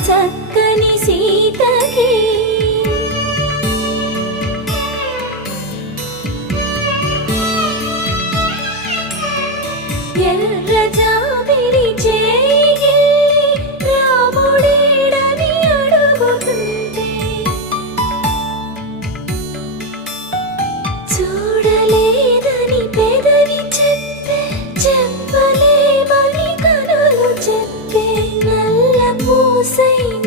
చక్కని సీతకి ఎర్ర జాబిలి చేయి రాముడేడని అడుగుతుంటే చూడలేదని పెదవి చెప్పే చెప్పలేమని కనులు చెప్పే నల్ల పూసై